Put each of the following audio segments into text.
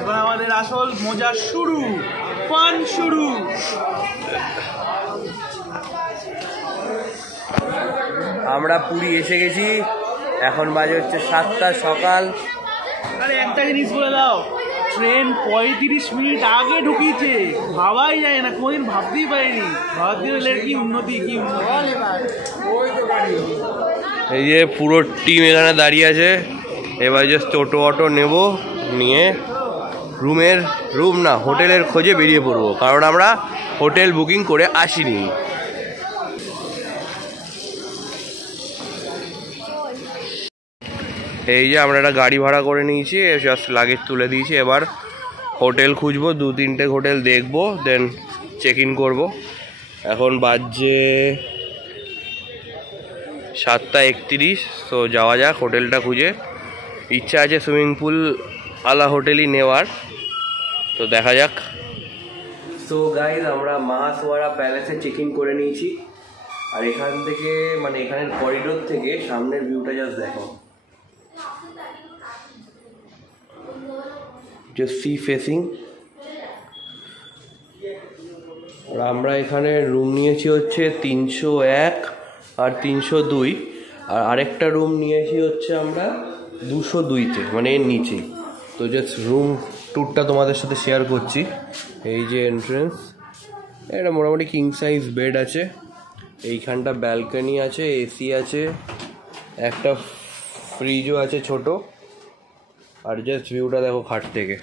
এবার আমাদের আসল মজা শুরু, ফান শুরু। আমরা পুরী এসে গেছি, এখন বাজে হচ্ছে 7টা সকাল। আরে একটা জিনিস বলে দাও, ট্রেন 35 মিনিট আগে ঢুকিয়েছে, ভাবাই যায় না, কোনদিন ভাবতেই পারিনি। ভারতীয় রেলের কি উন্নতি, কি উন্নতি। এই যে পুরো টিম এখানে দাঁড়িয়ে আছে, এবার জাস্ট টোটো অটো নেব, নিয়ে হোটেলের খোঁজে বেরিয়ে পড়বো, কারণ আমরা হোটেল বুকিং করে আসিনি। এই যে আমরা একটা গাড়ি ভাড়া করে নিয়েছি, জাস্ট লাগেজ তুলে দিয়েছি, এবার হোটেল খুঁজবো, 2-3টে হোটেল দেখবো, দেন চেক ইন করবো। এখন বাজছে 7:31, তো যাওয়া যাক হোটেলটা খুঁজে। ইচ্ছা আছে সুইমিং পুল আলা হোটেলই নেওয়ার, তো দেখা যাক। তো গাইজ আমরা মাহাসওয়ারা প্যালেসে চেক ইন করে নিয়েছি, আর এখান থেকে মানে এখানের করিডোর থেকে সামনের ভিউটা জাস্ট দেখো, জাস্ট সি ফেসিং। আর আমরা এখানে রুম নিয়েছি হচ্ছে 301 আর 302, আর আরেকটা রুম নিয়েছি হচ্ছে আমরা 202-তে, মানে এর নিচেই। তো জাস্ট রুম ট্যুরটা তোমাদের সাথে শেয়ার করছি। এই যে এন্ট্রেন্স, এটা মোটামুটি কিং সাইজ বেড আছে, এইখানটা ব্যালকনি আছে, এসি আছে, একটা ফ্রিজও আছে ছোট, আর জাস্ট ভিউটা দেখো খাট থেকে।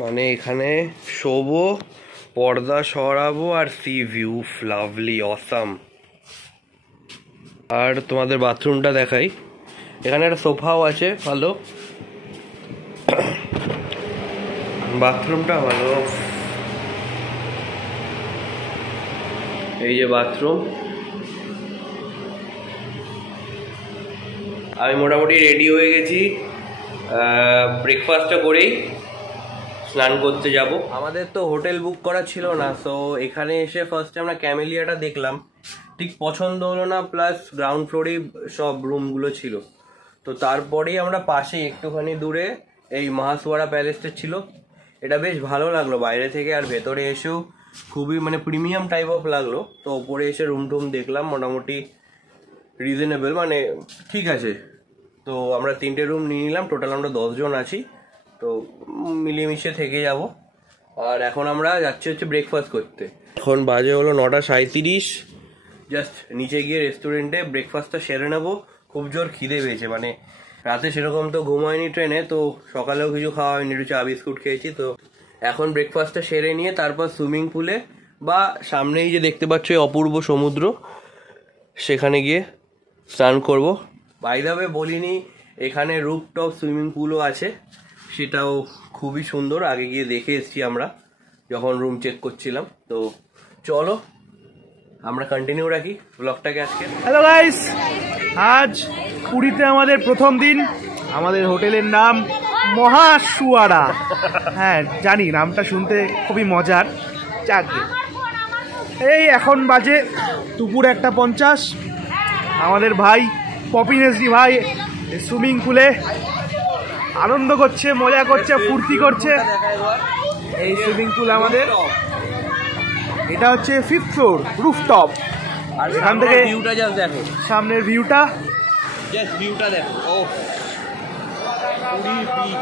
মানে এখানে শোবো, পর্দা সরাবো, আর সি ভিউ, লাভলি, অসাম। আর তোমাদের বাথরুমটা দেখাই, এখানে একটা সোফাও আছে, ভালো বাথরুমটা ভালো। এই যে বাথরুম, আমি মোটামুটি রেডি হয়ে গেছি, ব্রেকফাস্টটা করেই স্নান করতে যাব। আমাদের তো হোটেল বুক করা ছিল না, তো এখানে এসে ফার্স্টে আমরা ক্যামেলিয়াটা দেখলাম, ঠিক পছন্দ হলো না, প্লাস গ্রাউন্ড ফ্লোরেই সব রুমগুলো ছিল। তো তারপরেই আমরা পাশে একটুখানি দূরে এই মাহাসওয়ারা প্যালেসটা ছিল, এটা বেশ ভালো লাগলো বাইরে থেকে, আর ভেতরে এসেও খুবই মানে প্রিমিয়াম টাইপ অফ লাগলো। তো ওপরে এসে রুম টুম দেখলাম, মোটামুটি রিজনেবল, মানে ঠিক আছে। তো আমরা 3টে রুম নিয়ে নিলাম, টোটাল আমরা 10 জন আছি, তো মিলেমিশে থেকে যাব। আর এখন আমরা যাচ্ছি হচ্ছে ব্রেকফাস্ট করতে। এখন বাজে হলো 9:37, জাস্ট নিচে গিয়ে রেস্টুরেন্টে ব্রেকফাস্টটা সেরে নেবো। খুব জোর খিদে পেয়েছে, মানে রাতে সেরকম তো ঘুমায়নি ট্রেনে, তো সকালেও কিছু খাওয়া হয়নি, একটু চা বিস্কুট খেয়েছি। তো এখন ব্রেকফাস্টটা সেরে নিয়ে তারপর সুইমিং পুলে বা সামনেই যে দেখতে পাচ্ছ এই অপূর্ব সমুদ্র, সেখানে গিয়ে স্নান করব। বাই দ্য ওয়ে বলিনি, এখানে রুফটপ সুইমিং পুলও আছে, সেটাও খুবই সুন্দর, আগে গিয়ে দেখে এসেছি আমরা যখন রুম চেক করছিলাম। তো চলো আমরা কন্টিনিউ রাখি ব্লগটাকে আজকে। হ্যালো গাইস, আজ পুরীতে আমাদের প্রথম দিন। আমাদের হোটেলের নাম মহাসওয়ারা। হ্যাঁ জানি, নামটা শুনতে খুবই মজার। চাকরি এই এখন বাজে দুপুর 1:50। আমাদের ভাই পপিনেসজি ভাই সুইমিং পুলে আনন্দ করছে, মজা করছে, ফুর্তি করছে। এই সুইমিং পুল আমাদের, এটা হচ্ছে 5th ফ্লোর রুফটপ। আর এখান থেকে ভিউটা জাস্ট দেখো, সামনের ভিউটা, জাস্ট ভিউটা দেখো। ও পুরী বিচ,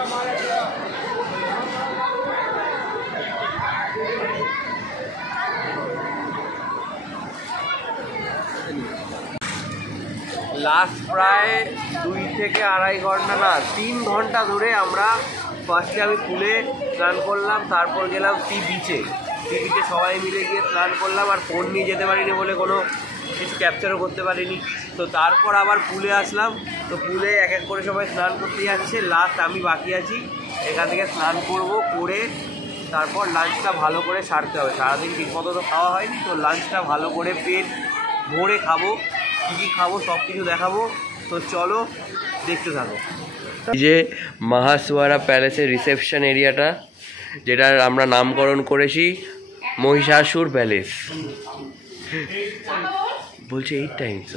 লাস্ট প্রায় 2 থেকে আড়াই ঘন্টা, না 3 ঘন্টা ধরে আমরা ফার্স্টে আমি পুলে স্নান করলাম, তারপর গেলাম সি বিচে সবাই মিলে গিয়ে স্নান করলাম। আর ফোন নিয়ে যেতে পারিনি বলে কোনো কিছু ক্যাপচারও করতে পারিনি। তো তারপর আবার পুলে আসলাম, তো পুলে এক এক করে সবাই স্নান করতে যাচ্ছে, লাস্ট আমি বাকি আছি। এখান থেকে স্নান করব, করে তারপর লাঞ্চটা ভালো করে সারতে হবে। সারাদিন ঠিকমতো তো খাওয়া হয়নি, তো লাঞ্চটা ভালো করে পেট ভরে খাবো। কী কী খাবো সব কিছু দেখাবো, তো চলো দেখতে থাকো। এই যে মাহাসওয়ারা প্যালেসের রিসেপশন এরিয়াটা, যেটার আমরা নামকরণ করেছি মহিষাসুর প্যালেস বলছে 8 টাইমস।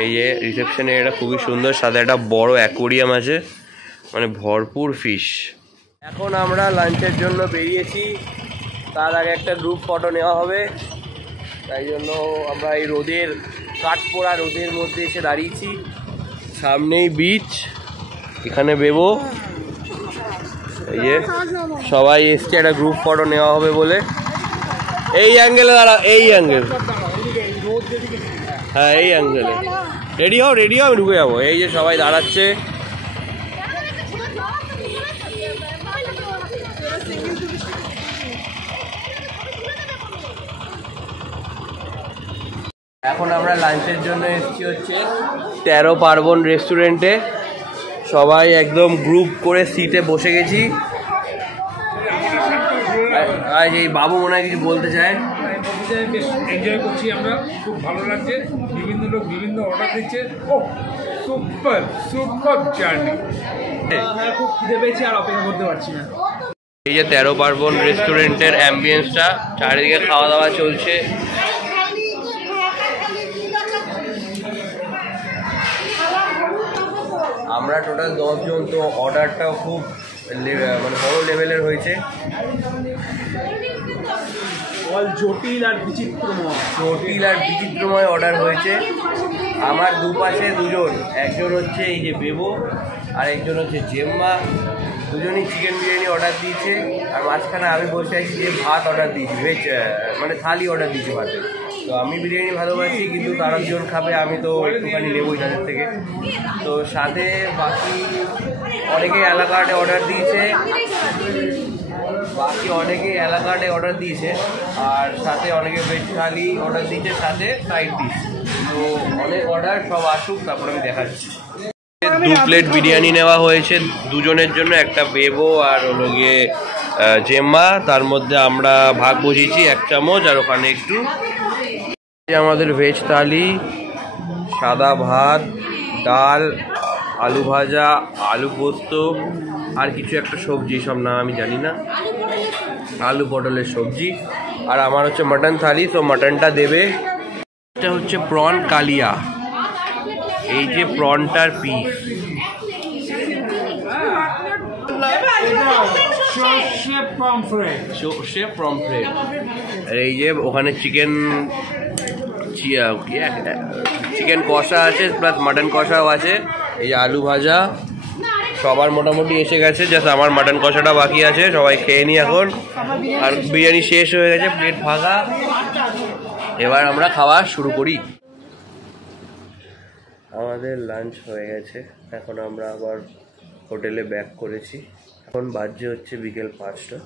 এই যে রিসেপশনে এটা খুবই সুন্দর, সাথে একটা বড় অ্যাকোরিয়াম আছে, মানে ভরপুর ফিশ। এখন আমরা লাঞ্চের জন্য বেরিয়েছি, তার আগে একটা গ্রুপ ফটো নেওয়া হবে, তাই জন্য আমরা এই রোদের কাঠপোড়া রোদের মধ্যে এসে দাঁড়িয়েছি। সামনেই বিচ, এখানে বেবো। এই যে সবাই এসছে একটা গ্রুপ ফটো নেওয়া হবে বলে। এই অ্যাঙ্গেলে দাঁড়া, এই অ্যাঙ্গেল, হ্যাঁ এই অ্যাঙ্গেলে। রেডি হও, রেডি হও, আমি ঢুকে যাবো। এই যে সবাই দাঁড়াচ্ছে। এখন আমরা লাঞ্চের জন্য এসেছি হচ্ছে 13 পার্বণ রেস্টুরেন্টে। সবাই একদম গ্রুপ করে সিটে বসে গেছি। আজ এই বাবু মনে হয় কিছু বলতে চায়। বেশ এনজয় করছি আমরা, খুব ভালো লাগছে। বিভিন্ন লোক বিভিন্ন অর্ডার দিচ্ছে। ও সুপার সুপার জার্নি। হ্যাঁ খুব খিদে পেয়েছি, আর অপেক্ষা করতে পারছি না। এই যে 13 পার্বণ রেস্টুরেন্টের অ্যাম্বিয়েন্সটা, চারিদিকে খাওয়া দাওয়া চলছে। আমরা টোটাল 10 জন, তো অর্ডারটাও খুব মানে বড় লেভেলের হয়েছে। জটিল আর বিচিত্রময়, জটিল আর বিচিত্রময় অর্ডার হয়েছে। আমার দুপাশে দুজন, একজন হচ্ছে এই যে বেবো আর একজন হচ্ছে জেম্মা, দুজনই চিকেন বিরিয়ানি অর্ডার দিয়েছে। আর মাঝখানে আমি বসে আছি যে ভাত অর্ডার দিয়েছি, ভেজ মানে থালি অর্ডার দিয়েছি ভাতের। তো আমি বিরিয়ানি ভালোবাসি, কিন্তু তারা দুজন খাবে, আমি তো একটুখানি নেবই তাদের থেকে। তো সাথে বাকি অনেকে এলাকাটে অর্ডার দিয়েছে, অর্ডার দিয়েছে, আর সাথে অনেকে ভেজ থালি অর্ডার দিয়েছে, সাথে সাইড ডিশ। তো অনেক অর্ডার, সব আসুক, তারপর আমি দেখাচ্ছি। 2 প্লেট বিরিয়ানি নেওয়া হয়েছে দুজনের জন্য, একটা বেবো আর হলো গিয়ে জেম্মা। তার মধ্যে আমরা ভাগ বুঝিয়েছি 1 চামচ, আর ওখানে একটু। আমাদের ভেজ থালি, সাদা ভাত, ডাল, আলু ভাজা, আলু পোস্ত, আর কিছু একটা সবজি, সব নাম আমি জানি না, আলু পটলের সবজি। আর আমার হচ্ছে মাটন থালি, তো মাটনটা দেবে। এটা হচ্ছে প্রন কালিয়া, এই যে প্রনটার পিস। সর্ষে পমফ্রেট। আর এই যে ওখানে চিকেন কষা আছে, প্লাস মাটন কষাও আছে। এই যে আলু ভাজা, সবার মোটামুটি এসে গেছে, জাস্ট আমার মাটন কষাটা বাকি আছে। সবাই খেয়ে নি এখন, আর বিরিয়ানি শেষ হয়ে গেছে, প্লেট ফাঁকা। এবার আমরা খাওয়া শুরু করি। আমাদের লাঞ্চ হয়ে গেছে, এখন আমরা আবার হোটেলে ব্যাক করেছি। এখন বাজে হচ্ছে বিকেল 5টা।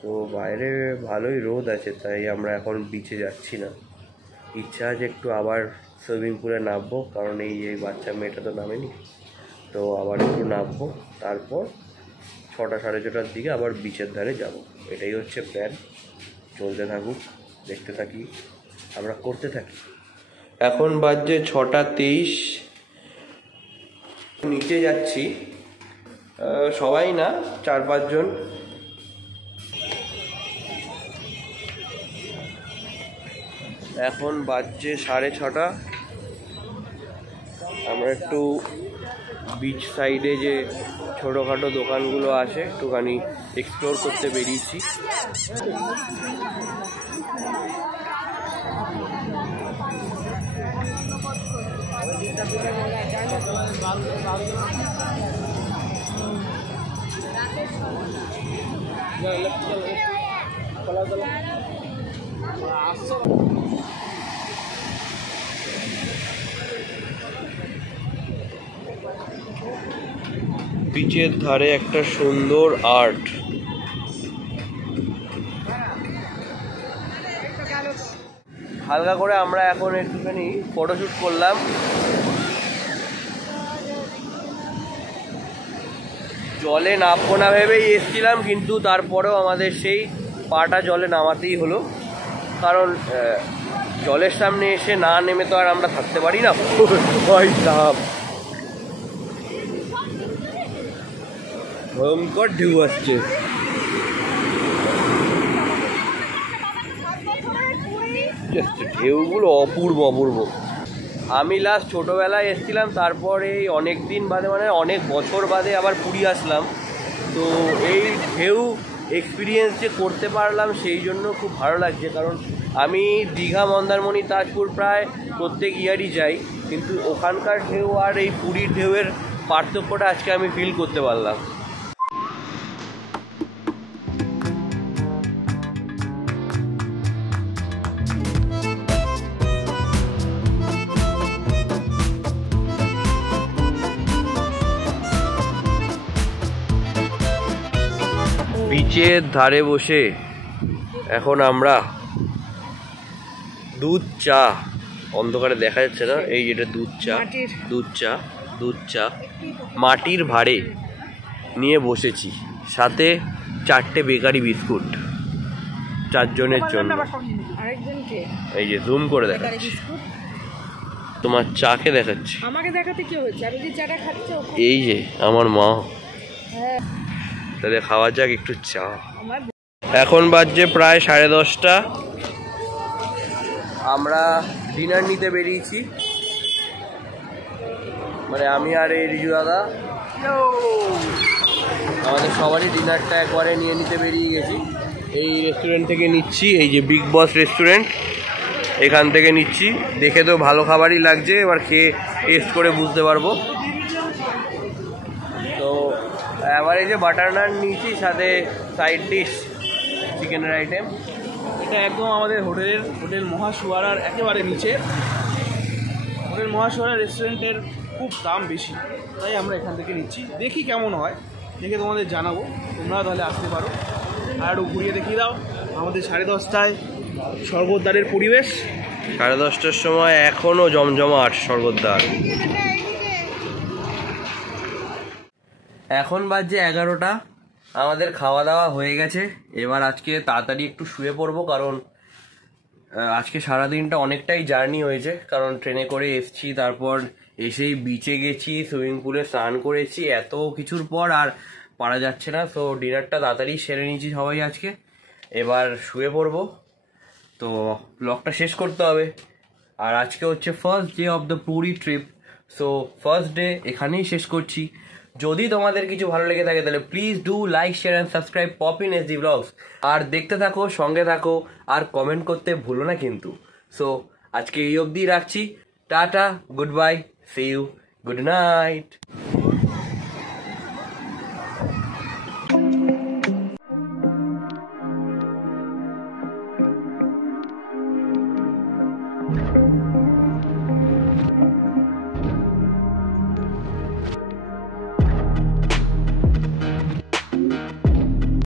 তো বাইরে ভালোই রোদ আছে, তাই আমরা এখন বিচে যাচ্ছি না। ইচ্ছা আছে একটু আবার সুইমিং পুলে নামবো, কারণ এই বাচ্চা মেয়েটা তো নামেনি, তো আবার একটু নামবো। তারপর 6টা সাড়ে 6টার দিকে আবার বিচের ধারে যাব। এটাই হচ্ছে প্ল্যান। চলতে থাকুক, দেখতে থাকি, আমরা করতে থাকি। এখন বাজে 6টা 23। নিচে যাচ্ছি, সবাই না, 4-5 জন। এখন বাজছে 6:30। আমরা একটু বিচ সাইডে যে ছোটোখাটো দোকানগুলো আছে একটুখানি এক্সপ্লোর করতে বেরিয়েছি। বিচের ধারে একটা সুন্দর আর্ট। হালকা করে আমরা এখন একটুখানি ফটোশুট করলাম। জলে নামবো না ভেবেই এসেছিলাম, কিন্তু তারপরেও আমাদের সেই পাটা জলে নামাতেই হলো, কারণ জলের সামনে এসে না নেমে তো আর আমরা থাকতে পারি না। ভয়ঙ্কর ঢেউ আসছে। জাস্ট ঢেউগুলো অপূর্ব অপূর্ব। আমি লাস্ট ছোটোবেলায় এসেছিলাম, তারপরে অনেক দিন বাদে মানে অনেক বছর বাদে আবার পুরী আসলাম। তো এই ঢেউ এক্সপিরিয়েন্স যে করতে পারলাম সেই জন্য খুব ভালো লাগছে। কারণ আমি দীঘা, মন্দারমণি, তাজপুর প্রায় প্রত্যেক ইয়ারই যাই, কিন্তু ওখানকার ঢেউ আর এই পুরীর ঢেউয়ের পার্থক্যটা আজকে আমি ফিল করতে পারলাম। বিচের ধারে বসে এখন আমরা দুধ চা, অন্ধকারে দেখা যাচ্ছে না, এই যেটা দুধ চা মাটির ভাঁড়ে নিয়ে বসেছি, সাথে 4টে বেকারি বিস্কুট 4 জনের জন্য। এই যে জুম করে দেখাচ্ছি, তোমার চাকে দেখাচ্ছি। আমাকে দেখাতে কি হচ্ছে, আমি যে চাটা খাচ্ছি এই যে আমার মা। তাহলে খাওয়া যাক একটু চা। এখন বাজছে প্রায় 10:30। আমরা ডিনার নিতে বেরিয়েছি, মানে আমি আর এই রিজু দাদা আমাদের সবারই ডিনারটা একবারে নিয়ে নিতে বেরিয়ে গেছি। এই রেস্টুরেন্ট থেকে নিচ্ছি, এই যে বিগ বস রেস্টুরেন্ট, এখান থেকে নিচ্ছি। দেখে তো ভালো খাবারই লাগছে, এবার খেয়ে টেস্ট করে বুঝতে পারবো। তো এবার এই যে বাটার নান নিয়েছি, সাথে সাইড ডিশ চিকেনের আইটেম। এটা একদম আমাদের হোটেল মহাসুয়ারার একেবারে নিচে। হোটেল মহাসুয়ারা রেস্টুরেন্টের খুব দাম বেশি, তাই আমরা এখান থেকে নিচ্ছি। দেখি কেমন হয়, দেখে তোমাদের জানাবো, তোমরাও তাহলে আসতে পারো। আর একটু ঘুরিয়ে দেখিয়ে দাও আমাদের 10:30টায় স্বর্গদ্বারের পরিবেশ। 10:30টার সময় এখনও জমজমাট স্বর্গদ্বার। এখন বাজছে 11টা, আমাদের খাওয়া দাওয়া হয়ে গেছে। এবার আজকে তাড়াতাড়ি একটু শুয়ে পড়বো, কারণ আজকে সারাদিনটা অনেকটাই জার্নি হয়েছে। কারণ ট্রেনে করে এসছি, তারপর এসেই বিচে গেছি, সুইমিং পুলে স্নান করেছি, এত কিছুর পর আর পারা যাচ্ছে না। তো ডিনারটা তাড়াতাড়ি সেরে নিয়েছি সবাই আজকে, এবার শুয়ে পড়বো। তো ব্লগটা শেষ করতে হবে। আর আজকে হচ্ছে first day of the Puri trip. So first day এখানেই শেষ করছি। যদি তোমাদের কিছু ভালো লেগে থাকে তাহলে please do like, share and subscribe Poppin SD vlogs. আর দেখতে থাকো, সঙ্গে থাকো, আর কমেন্ট করতে ভুলো না কিন্তু। সো আজকে এই অবধি রাখছি। Tata, goodbye, see you, good night.